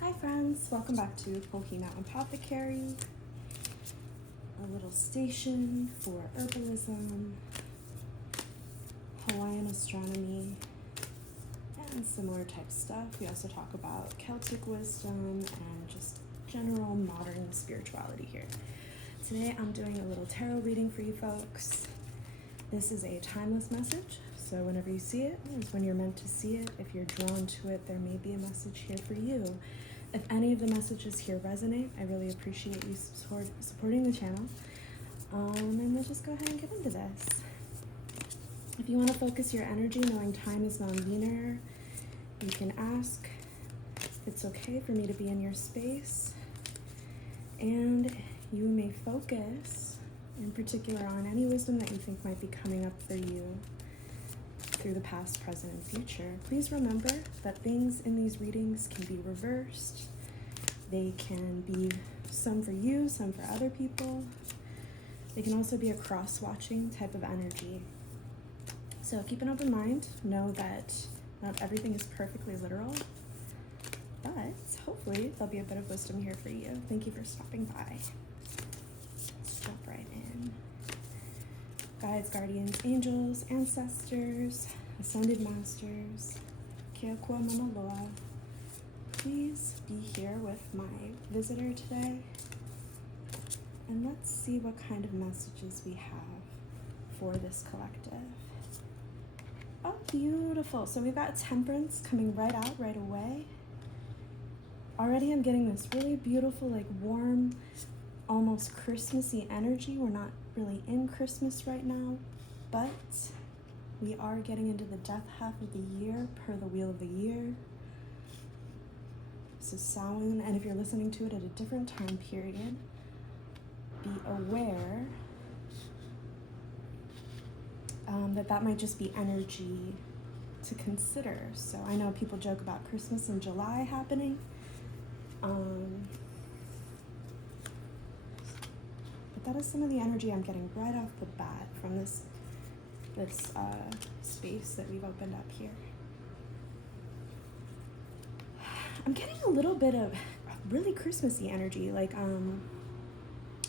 Hi friends, welcome back to Kohina Apothecary, a little station for herbalism, Hawaiian astronomy, and similar type stuff. We also talk about Celtic wisdom and just general modern spirituality here. Today I'm doing a little tarot reading for you folks. This is a timeless message, so whenever you see it is when you're meant to see it. If you're drawn to it, there may be a message here for you. If any of the messages here resonate, I really appreciate you supporting the channel. And let's just go ahead and get into this. If you want to focus your energy, knowing time is non-linear, you can ask if it's okay for me to be in your space. And you may focus in particular on any wisdom that you think might be coming up for you through the past, present, and future. Please remember that things in these readings can be reversed. They can be some for you, some for other people. They can also be a cross-watching type of energy. So keep an open mind. Know that not everything is perfectly literal, but hopefully there'll be a bit of wisdom here for you. Thank you for stopping by. Let's jump right in. Guides, guardians, angels, ancestors, ascended masters, Keakua Mama Loa, please be here with my visitor today. And let's see what kind of messages we have for this collective. Oh, beautiful. So we've got Temperance coming right out right away. Already I'm getting this really beautiful, like warm, almost Christmassy energy. We're not really in Christmas right now, but we are getting into the death half of the year per the Wheel of the Year. So Samhain, and if you're listening to it at a different time period, be aware that might just be energy to consider. So I know people joke about Christmas in July happening. But that is some of the energy I'm getting right off the bat from this space that we've opened up here. I'm getting a little bit of really Christmassy energy, like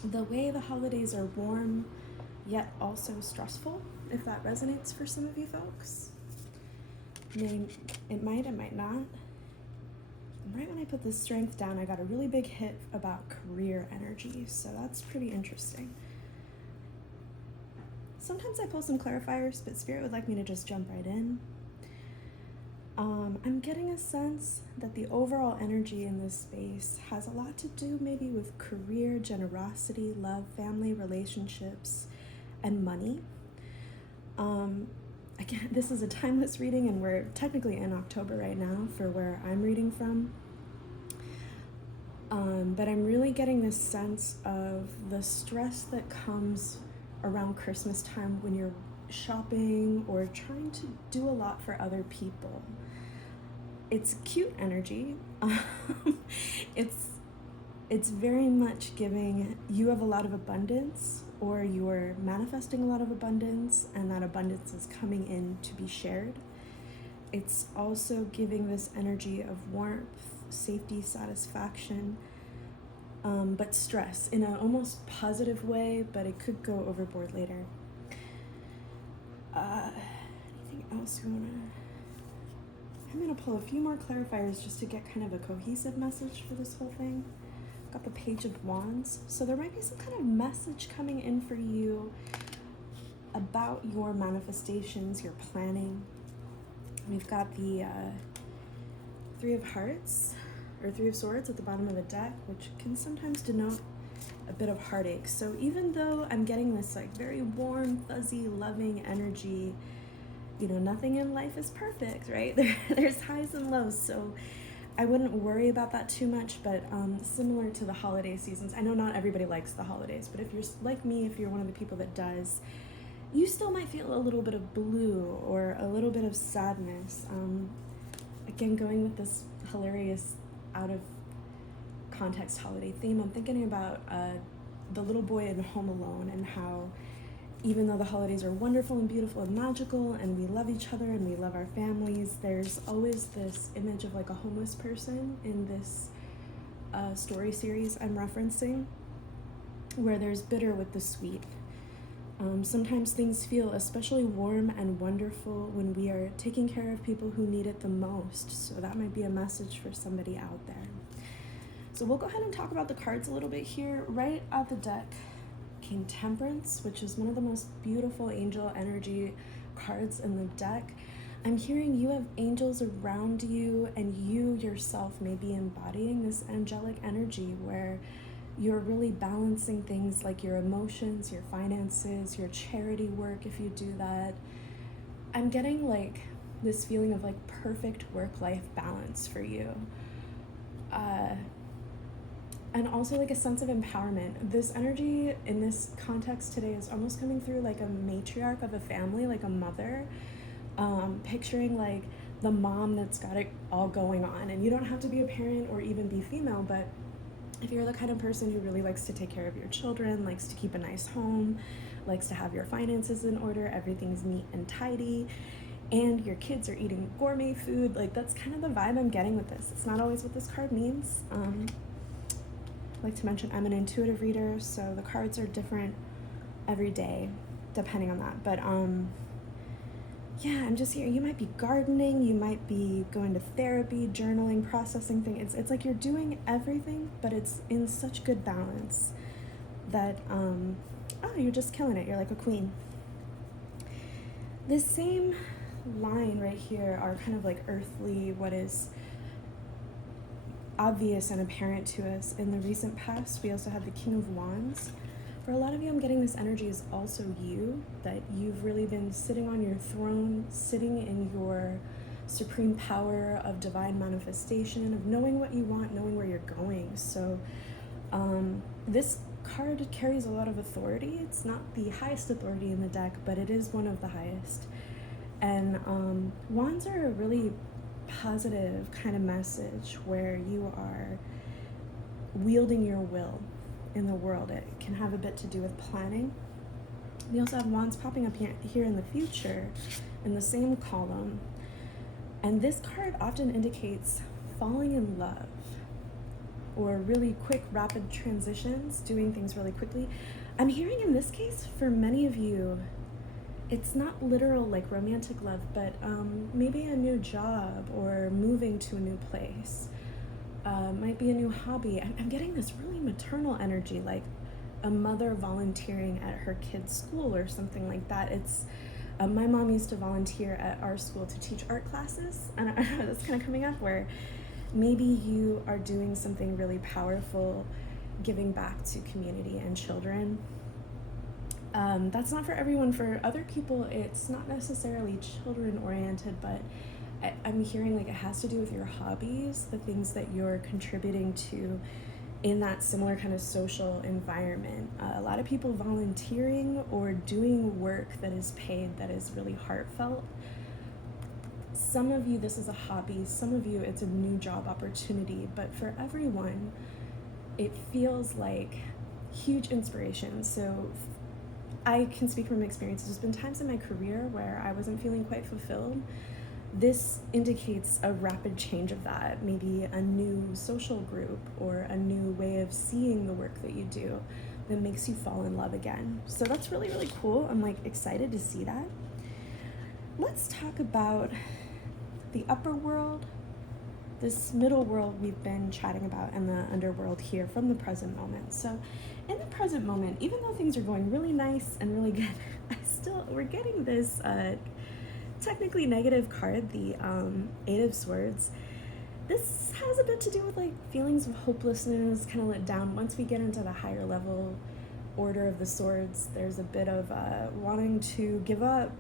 the way the holidays are warm yet also stressful, if that resonates for some of you folks. It might not. Right when I put the strength down, I got a really big hit about career energy, so that's pretty interesting. Sometimes I pull some clarifiers, but Spirit would like me to just jump right in. I'm getting a sense that the overall energy in this space has a lot to do maybe with career, generosity, love, family, relationships, and money. Again, this is a timeless reading, and we're technically in October right now for where I'm reading from. But I'm really getting this sense of the stress that comes around Christmas time when you're shopping or trying to do a lot for other people. It's cute energy. It's very much giving you have a lot of abundance, or you're manifesting a lot of abundance, and that abundance is coming in to be shared. It's also giving this energy of warmth, safety, satisfaction, but stress in an almost positive way, but it could go overboard later. Anything else you wanna? I'm gonna pull a few more clarifiers just to get kind of a cohesive message for this whole thing. Got the Page of Wands, so there might be some kind of message coming in for you about your manifestations, your planning. We've got the Three of Hearts, or Three of Swords at the bottom of the deck, which can sometimes denote a bit of heartache. So even though I'm getting this like very warm, fuzzy, loving energy, you know, nothing in life is perfect, right? There's highs and lows, so I wouldn't worry about that too much, but similar to the holiday seasons, I know not everybody likes the holidays, but if you're like me, if you're one of the people that does, you still might feel a little bit of blue or a little bit of sadness. Again, going with this hilarious out of context holiday theme, I'm thinking about the little boy in Home Alone, and how even though the holidays are wonderful and beautiful and magical, and we love each other and we love our families, there's always this image of like a homeless person in this story series I'm referencing, where there's bitter with the sweet. Sometimes things feel especially warm and wonderful when we are taking care of people who need it the most. So that might be a message for somebody out there. So we'll go ahead and talk about the cards a little bit here. Right at the deck came Temperance, which is one of the most beautiful angel energy cards in the deck. I'm hearing you have angels around you, and you yourself may be embodying this angelic energy where you're really balancing things like your emotions, your finances, your charity work if you do that. I'm getting like this feeling of like perfect work-life balance for you. And also like a sense of empowerment. This energy in this context today is almost coming through like a matriarch of a family, like a mother. Picturing like the mom that's got it all going on. And you don't have to be a parent or even be female, but if you're the kind of person who really likes to take care of your children, likes to keep a nice home, likes to have your finances in order, everything's neat and tidy, and your kids are eating gourmet food, like that's kind of the vibe I'm getting with this. It's not always what this card means. I like to mention I'm an intuitive reader, so the cards are different every day depending on that. But yeah, I'm just here. You might be gardening, you might be going to therapy, journaling, processing things. It's like you're doing everything, but it's in such good balance that you're just killing it. You're like a queen. This same line right here are kind of like earthly, what is obvious and apparent to us in the recent past. We also have the King of Wands. For a lot of you, I'm getting this energy is also you, that you've really been sitting on your throne, sitting in your supreme power of divine manifestation, of knowing what you want, knowing where you're going. So this card carries a lot of authority. It's not the highest authority in the deck, but it is one of the highest. And wands are a really positive kind of message where you are wielding your will in the world. It can have a bit to do with planning. We also have wands popping up here in the future in the same column. And this card often indicates falling in love or really quick, rapid transitions, doing things really quickly. I'm hearing in this case, for many of you, it's not literal like romantic love, but maybe a new job or moving to a new place. Might be a new hobby. I'm getting this really maternal energy, like a mother volunteering at her kid's school or something like that. It's my mom used to volunteer at our school to teach art classes, and that's kind of coming up where maybe you are doing something really powerful, giving back to community and children. That's not for everyone. For other people, it's not necessarily children oriented, but I'm hearing like it has to do with your hobbies, the things that you're contributing to in that similar kind of social environment. A lot of people volunteering or doing work that is paid, that is really heartfelt. Some of you, this is a hobby. Some of you, it's a new job opportunity. But for everyone, it feels like huge inspiration. So I can speak from experience. There's been times in my career where I wasn't feeling quite fulfilled. This indicates a rapid change of that, maybe a new social group or a new way of seeing the work that you do that makes you fall in love again. So that's really, really cool. I'm like excited to see that. Let's talk about the upper world, this middle world we've been chatting about, and the underworld here from the present moment. So in the present moment, even though things are going really nice and really good, we're getting this technically negative card, the Eight of Swords. This has a bit to do with like feelings of hopelessness, kind of let down. Once we get into the higher level order of the swords, there's a bit of wanting to give up,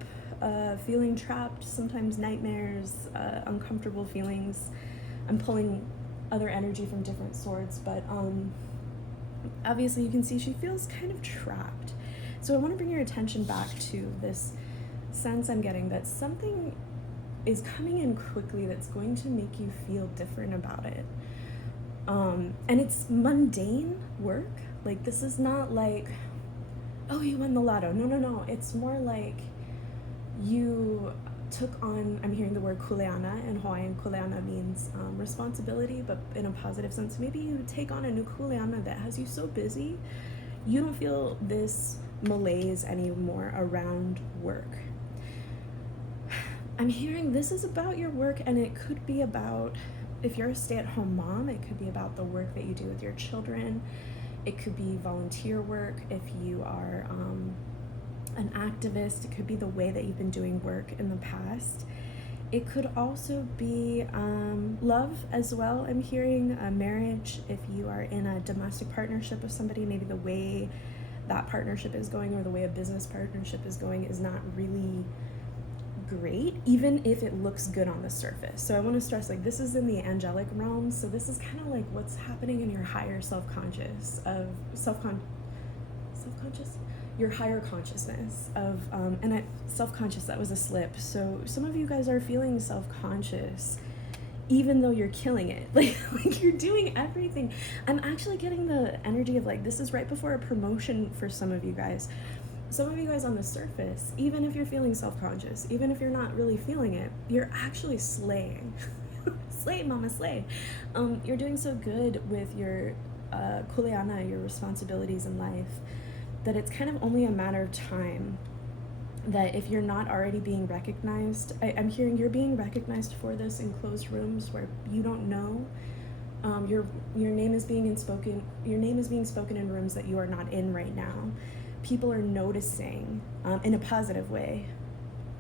feeling trapped, sometimes nightmares, uncomfortable feelings. I'm pulling other energy from different swords, but obviously you can see she feels kind of trapped. So I want to bring your attention back to this sense I'm getting that something is coming in quickly that's going to make you feel different about it. And it's mundane work. Like, this is not like, oh, you won the lotto. No. It's more like you took on, I'm hearing the word kuleana in Hawaiian. Kuleana means responsibility, but in a positive sense. Maybe you take on a new kuleana that has you so busy, you don't feel this malaise anymore around work. I'm hearing this is about your work, and it could be about, if you're a stay-at-home mom, it could be about the work that you do with your children. It could be volunteer work. If you are an activist, it could be the way that you've been doing work in the past. It could also be love as well. I'm hearing a marriage. If you are in a domestic partnership with somebody, maybe the way that partnership is going or the way a business partnership is going is not really great, even if it looks good on the surface. So I want to stress, like, this is in the angelic realm, so this is kind of like what's happening in your higher self-conscious of self-conscious, your higher consciousness of self-conscious, that was a slip. So some of you guys are feeling self-conscious even though you're killing it. Like you're doing everything. I'm actually getting the energy of, like, this is right before a promotion for some of you guys. Some of you guys on the surface, even if you're feeling self-conscious, even if you're not really feeling it, you're actually slaying. Slay, mama, slay. You're doing so good with your kuleana, your responsibilities in life, that it's kind of only a matter of time that if you're not already being recognized, I'm hearing you're being recognized for this in closed rooms where you don't know. Your name is being spoken in rooms that you are not in right now. People are noticing, in a positive way,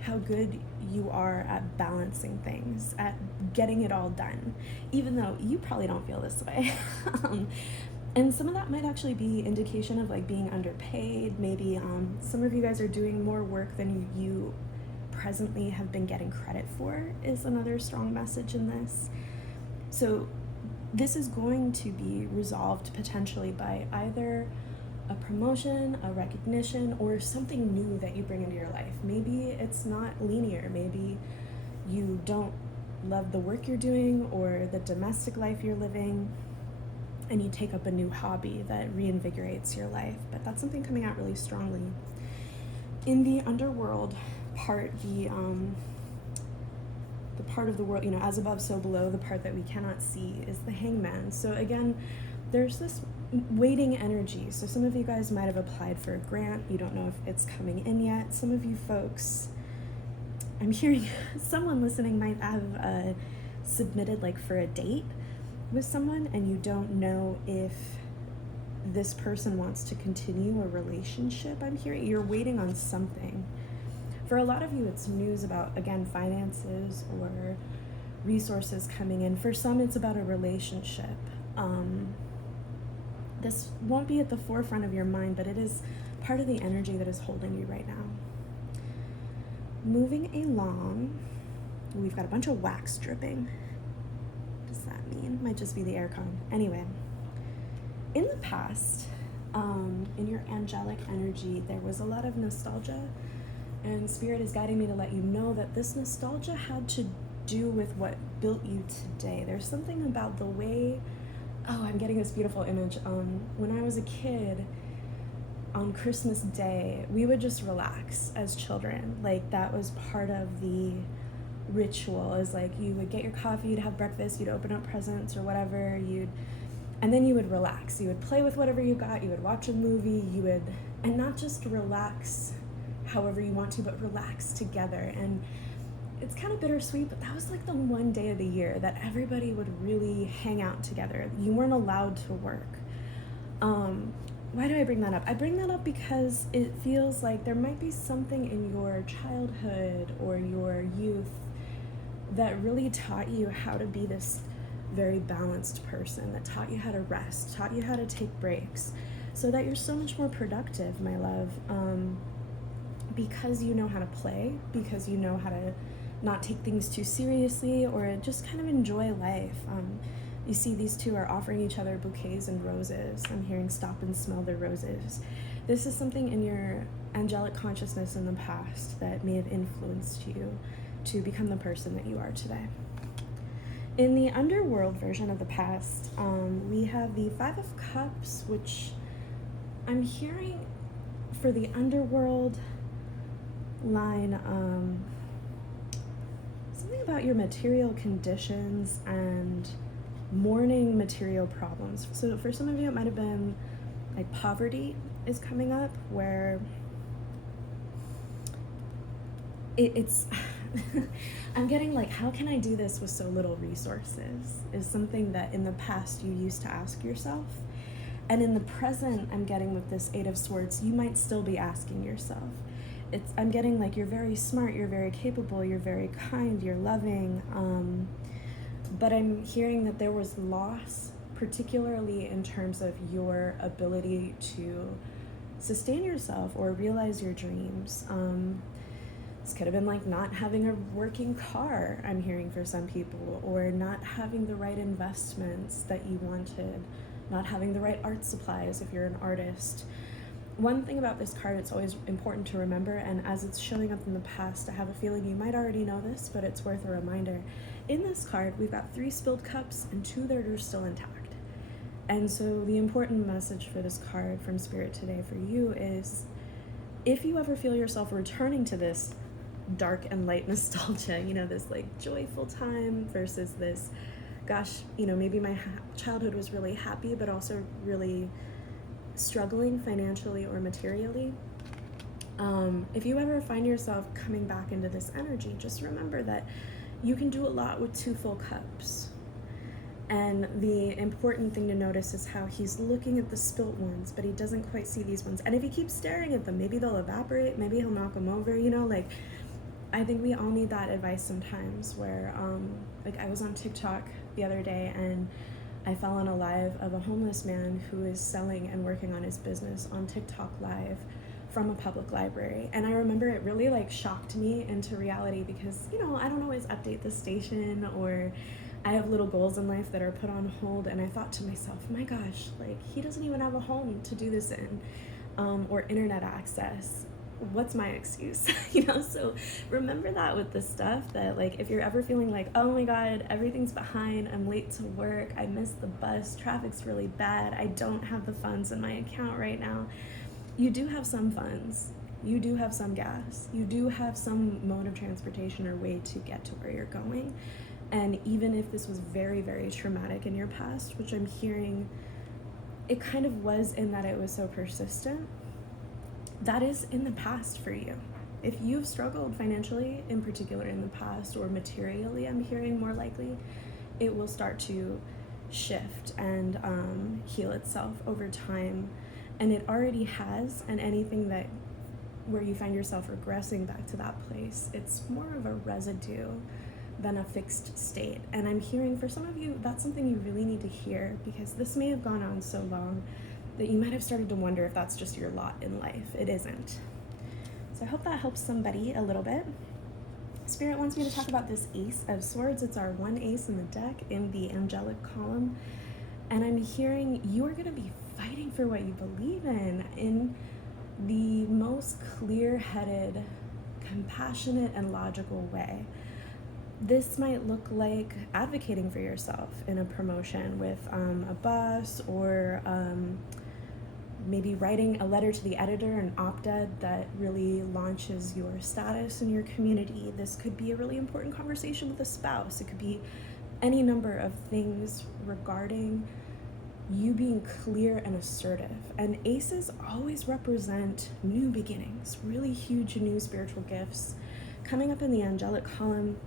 how good you are at balancing things, at getting it all done, even though you probably don't feel this way. And some of that might actually be indication of, like, being underpaid. Maybe some of you guys are doing more work than you presently have been getting credit for, is another strong message in this. So this is going to be resolved potentially by either a promotion, a recognition, or something new that you bring into your life. Maybe it's not linear. Maybe you don't love the work you're doing or the domestic life you're living, and you take up a new hobby that reinvigorates your life. But that's something coming out really strongly. In the underworld part, the part of the world, as above, so below, the part that we cannot see is the Hangman. So again, there's this waiting energy. So some of you guys might have applied for a grant. You don't know if it's coming in yet. Some of you folks, I'm hearing someone listening might have submitted, like, for a date with someone, and you don't know if this person wants to continue a relationship. I'm hearing you're waiting on something. For a lot of you, it's news about, again, finances or resources coming in. For some, it's about a relationship. This won't be at the forefront of your mind, but it is part of the energy that is holding you right now. Moving along, we've got a bunch of wax dripping. What does that mean? Might just be the aircon. Anyway, in the past, in your angelic energy, there was a lot of nostalgia, and Spirit is guiding me to let you know that this nostalgia had to do with what built you today. There's something about the way, I'm getting this beautiful image. When I was a kid, on Christmas Day, we would just relax as children. Like, that was part of the ritual, is like, you would get your coffee, you'd have breakfast, you'd open up presents or whatever, and then you would relax. You would play with whatever you got, you would watch a movie, and not just relax however you want to, but relax together. And it's kind of bittersweet, but that was like the one day of the year that everybody would really hang out together. You weren't allowed to work. Why do I bring that up? I bring that up because it feels like there might be something in your childhood or your youth that really taught you how to be this very balanced person, that taught you how to rest, taught you how to take breaks, so that you're so much more productive, my love, because you know how to play, because you know how to not take things too seriously, or just kind of enjoy life. You see these two are offering each other bouquets and roses. I'm hearing stop and smell the roses. This is something in your angelic consciousness in the past that may have influenced you to become the person that you are today. In the underworld version of the past, we have the Five of Cups, which I'm hearing for the underworld line, something about your material conditions and mourning material problems. So for some of you, it might have been like poverty is coming up, where it's I'm getting like, how can I do this with so little resources, is something that in the past you used to ask yourself. And in the present, I'm getting with this Eight of Swords, you might still be asking yourself. I'm getting like, you're very smart, you're very capable, you're very kind, you're loving, but I'm hearing that there was loss, particularly in terms of your ability to sustain yourself or realize your dreams. This could have been like not having a working car, I'm hearing for some people, or not having the right investments that you wanted, not having the right art supplies if you're an artist. One thing about this card, it's always important to remember, and as it's showing up in the past, I have a feeling you might already know this, but it's worth a reminder. In this card, we've got 3 spilled cups and 2 that are still intact. And so the important message for this card from Spirit today for you is, if you ever feel yourself returning to this dark and light nostalgia, this like joyful time versus this, gosh, maybe my childhood was really happy, but also really struggling financially or materially. If you ever find yourself coming back into this energy, just remember that you can do a lot with 2 full cups. And the important thing to notice is how he's looking at the spilt ones, but he doesn't quite see these ones. And if he keeps staring at them, maybe they'll evaporate, maybe he'll knock them over, like, I think we all need that advice sometimes, where, like, I was on TikTok the other day and I fell on a live of a homeless man who is selling and working on his business on TikTok live from a public library. And I remember it really like shocked me into reality because, I don't always update the station, or I have little goals in life that are put on hold. And I thought to myself, my gosh, like, he doesn't even have a home to do this in, or internet access. What's my excuse? So remember that with this stuff, that like, if you're ever feeling like, oh my God, everything's behind, I'm late to work, I missed the bus, traffic's really bad, I don't have the funds in my account right now, you do have some funds, you do have some gas, you do have some mode of transportation or way to get to where you're going. And even if this was very, very traumatic in your past, which I'm hearing it kind of was, in that it was so persistent, that is in the past for you. If you've struggled financially, in particular in the past, or materially, I'm hearing more likely, it will start to shift and heal itself over time. And it already has, and anything that where you find yourself regressing back to that place, it's more of a residue than a fixed state. And I'm hearing for some of you, that's something you really need to hear, because this may have gone on so long that you might have started to wonder if that's just your lot in life. It isn't. So I hope that helps somebody a little bit. Spirit wants me to talk about this Ace of Swords. It's our 1 ace in the deck in the angelic column. And I'm hearing you are going to be fighting for what you believe in the most clear-headed, compassionate, and logical way. This might look like advocating for yourself in a promotion with a boss, or maybe writing a letter to the editor, an op-ed that really launches your status in your community. This could be a really important conversation with a spouse. It could be any number of things regarding you being clear and assertive. And aces always represent new beginnings, really huge new spiritual gifts. Coming up in the angelic column,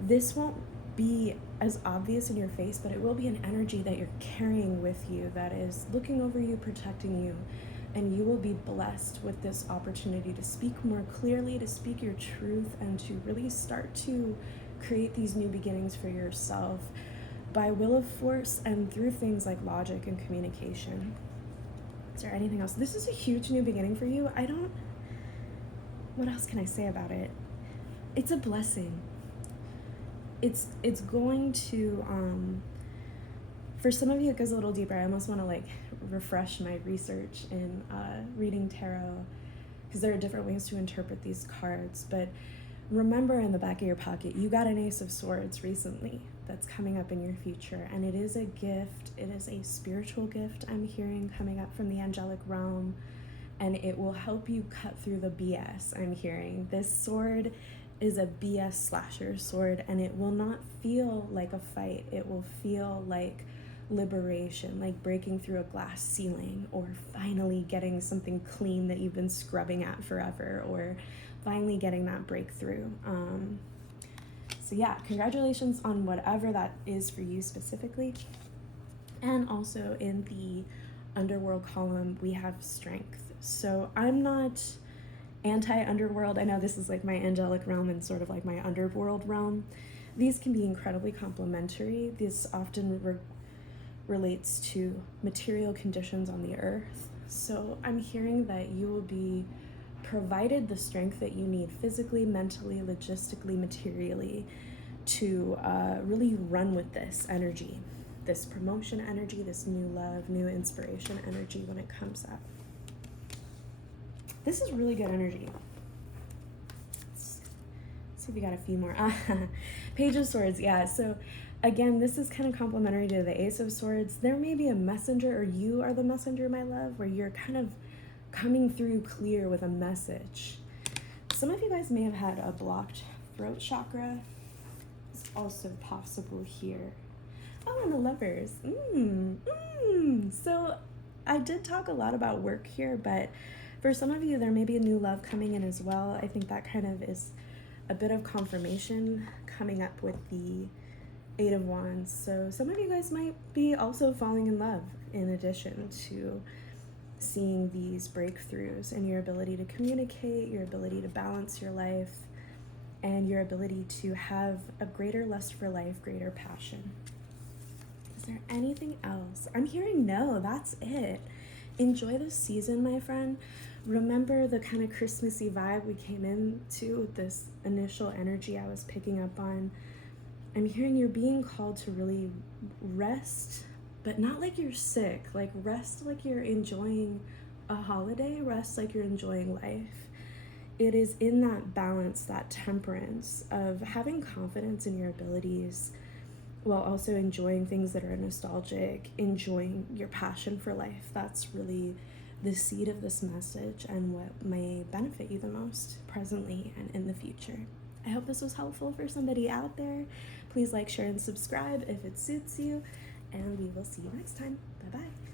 this won't be as obvious in your face, but it will be an energy that you're carrying with you that is looking over you, protecting you, and you will be blessed with this opportunity to speak more clearly, to speak your truth, and to really start to create these new beginnings for yourself by will of force and through things like logic and communication. Is there anything else? This is a huge new beginning for you. What else can I say about it? It's a blessing. It's going to, for some of you it goes a little deeper. I almost want to like refresh my research in reading tarot, because there are different ways to interpret these cards. But remember, in the back of your pocket, you got an Ace of Swords recently that's coming up in your future, and it is a gift. It is a spiritual gift I'm hearing coming up from the angelic realm, and it will help you cut through the BS. I'm hearing this sword is a BS slasher sword, and it will not feel like a fight. It will feel like liberation, like breaking through a glass ceiling, or finally getting something clean that you've been scrubbing at forever, or finally getting that breakthrough. So yeah, congratulations on whatever that is for you specifically. And also in the underworld column, we have strength. So I'm not anti-underworld. I know this is like my angelic realm and sort of like my underworld realm. These can be incredibly complementary. This often relates to material conditions on the earth. So I'm hearing that you will be provided the strength that you need physically, mentally, logistically, materially to really run with this energy, this promotion energy, this new love, new inspiration energy when it comes up. This is really good energy. Let's see if we got a few more. Page of Swords, yeah. So again, this is kind of complementary to the Ace of Swords. There may be a messenger, or you are the messenger, my love, where you're kind of coming through clear with a message. Some of you guys may have had a blocked throat chakra. It's also possible here. Oh, and the Lovers. So I did talk a lot about work here, but for some of you, there may be a new love coming in as well. I think that kind of is a bit of confirmation coming up with the Eight of Wands. So some of you guys might be also falling in love in addition to seeing these breakthroughs in your ability to communicate, your ability to balance your life, and your ability to have a greater lust for life, greater passion. Is there anything else? I'm hearing no, that's it. Enjoy this season, my friend. Remember the kind of Christmassy vibe we came into with this initial energy I was picking up on. I'm hearing you're being called to really rest, but not like you're sick. Like rest like you're enjoying a holiday, rest like you're enjoying life. It is in that balance, that temperance of having confidence in your abilities while also enjoying things that are nostalgic, enjoying your passion for life. That's really the seed of this message and what may benefit you the most presently and in the future. I hope this was helpful for somebody out there. Please like, share, and subscribe if it suits you, and we will see you next time. Bye-bye.